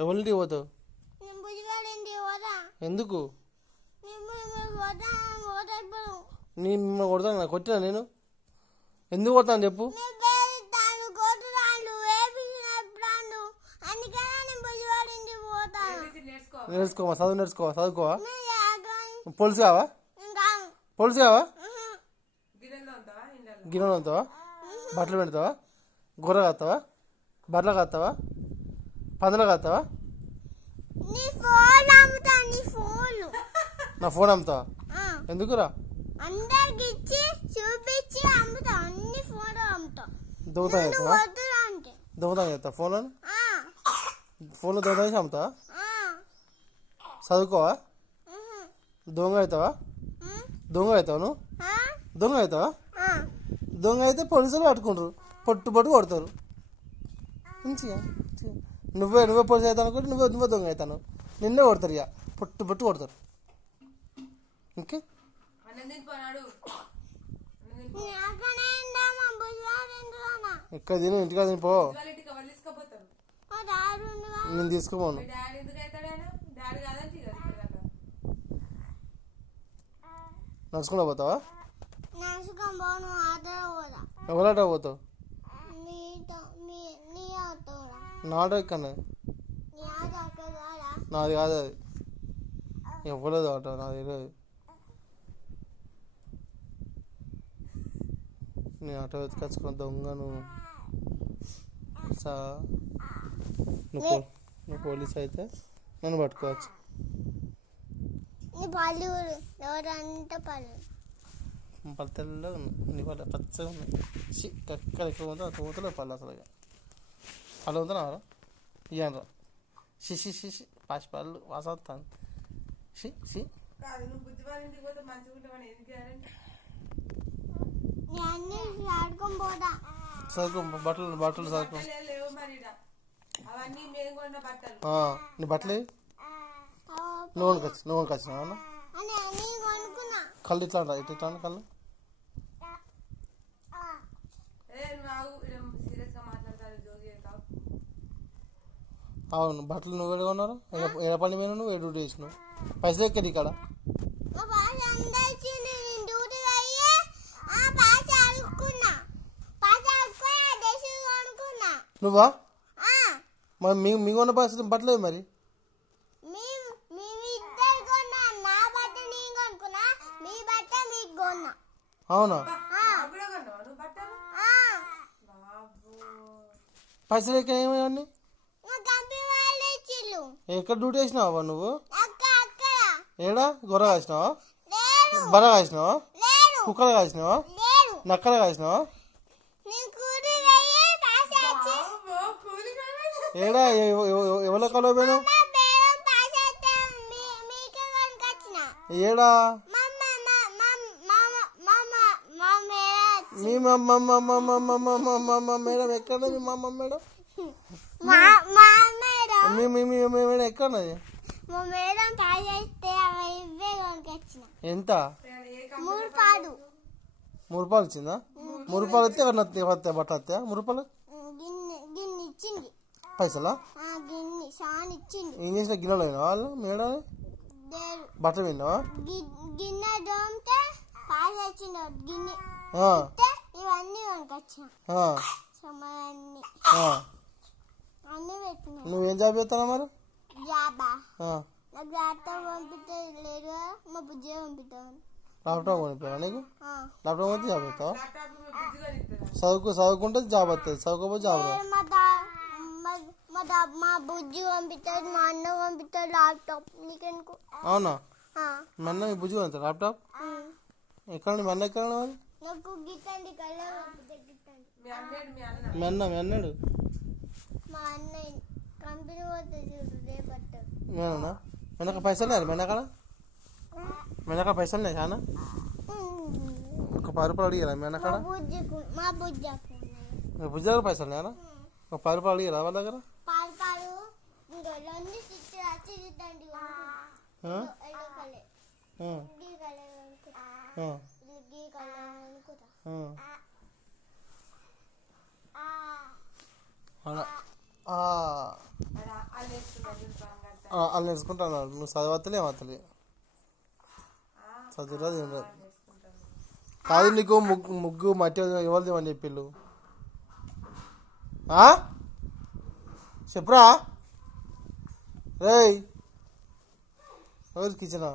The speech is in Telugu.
ఎవరింటికి పోతావు? ఎందుకు? మిమ్మల్ని కొడతాను, కొట్టినా నేను? ఎందుకు కొడతాను చెప్పు? నేర్చుకోవా, చదువుకోవా? పోలీసు కావా? గిన్నెలు అవుతావా? బట్టలు పెడతావా? గొర్రె కాస్తావా? బర్రెలు కాస్తావా? పందులు కాస్తావా? నా ఫోన్ అమ్ముతావా? ఎందుకురా? దొంగతనం చేస్తా ఫోన్లో దొంగతనం చేసి అమ్ముతావా? చదువుకోవా? దొంగ అవుతావా నువ్వు? దొంగ అయితే పోలీసులు పట్టుకుంటారు, పొట్టు కొడతారు. మంచిగా నువ్వే పోలీసు అవుతాను అనుకుంటే నువ్వే దొంగ అవుతాను, నిన్నే కొడతారు, ఇక పొట్టు కొడతారు. ఇంకే ఎక్కడ తిను, ఇంటికాడ తినిపో. నేను తీసుకోపోను. నడుచుకుంటా పోతావా? ఎవరాట పోతావు? నా ఆటో ఎక్కడనే? నాది కాదు అది, ఇవ్వలేదు ఆటో, నాది తెలియదు. నేను ఆటో ఎత్తుకొచ్చుకున్న దొంగ నువ్వు. నువ్వు పోలీస్ అయితే నన్ను పట్టుకోవచ్చు. పల్లెల్లో నీ పల్లె పచ్చగా ఉన్నాయి. ఎక్కడ ఎక్కువ పోతా అక్కడ పోతలే పళ్ళు అసలు. పళ్ళు పోతున్నారా? ఇయ్యనరా షి పాచి పళ్ళు వాస వస్తాను. చదువుకో, బట్టలు చదువుకో. నీ బట్టలు నువ్వు కొనుకొచ్చినావా? కళ్ళు ఇట్లా కళ్ళు. అవును, బట్టలు నువ్వు ఎక్కడ కొన్నారు? ఏ పని మీద నువ్వు ఏ డ్యూటీ చేసినావు? పైసలు ఎక్కడి ఇక్కడ? నువ్వా? మరి మీ కొన్న పైసలు బట్టలేదు మరి? అవునా? పైసలు ఎక్కడ ఏమయ్యాన్ని? ఎక్కడ డ్యూటీ వేసినావా నువ్వు? ఏడా గొర్రె కాసినావా? బర్రె కాసినావా? కుక్కలు కాసినావా? నక్కలు కాసినావా? ఏడా ఎవరో కలో పోయినావు? ఏడా మీ మేడం ఎక్కడ? మీ మేడం మేడం ఎక్కడది? ఎంత? 3 రూపాయలు ఇచ్చిందా? 3 రూపాయలు వస్తే ఎవరిన బట్టలు వస్తాయా? 3 రూపాయలు పైసలా? ఏం చేసిన? గిన్నెలు అయినా వాళ్ళు మేడం బట్టలు విన్నావా? నువ్వేం జాబ్ చేస్తానా మరి? ల్యాప్టాప్ కొనిపోయావా నీకు? ల్యాప్టాప్ అయితే జాబ్ చేస్తావా? చదువుకుంటే జాబ్ వస్తుంది, చదువుకోకపోతే జాబ్ రాదు. మా బుజ్జి పంపిస్తుంది, మా అన్న పంపిస్తుంది ల్యాప్టాప్. నీకెందుకు? అవునా? మీ అన్న మీ బుజ్జి పంపుతాడు ల్యాప్టాప్? ఎక్కడ మీ అన్న ఎక్కడ? మరి మీ అన్నాడు మా అన్న కంపెనీ పోతుంది రేపట్టు. మేనా వెనక పైసలు లేరు? వెనక పైసలు ఉన్నాయి చాలా. ఒక 10 రూపాయలు అడిగారా మీ వెనకాడ? మీ బుజ్జి దగ్గర పైసలు లేరా? ఒక 10 రూపాయలు అడిగారా వాళ్ళ దగ్గర? వాళ్ళు నేర్చుకుంటాను. నువ్వు చదవత్తలే ఏమత్తలే చదువురాదు ఏం రాదు. కాదు నీకు ముగ్గు మట్టి ఎవరిది అని చెప్పిళ్ళు చెప్పురా రేయ్ ఎవరి కిచెనా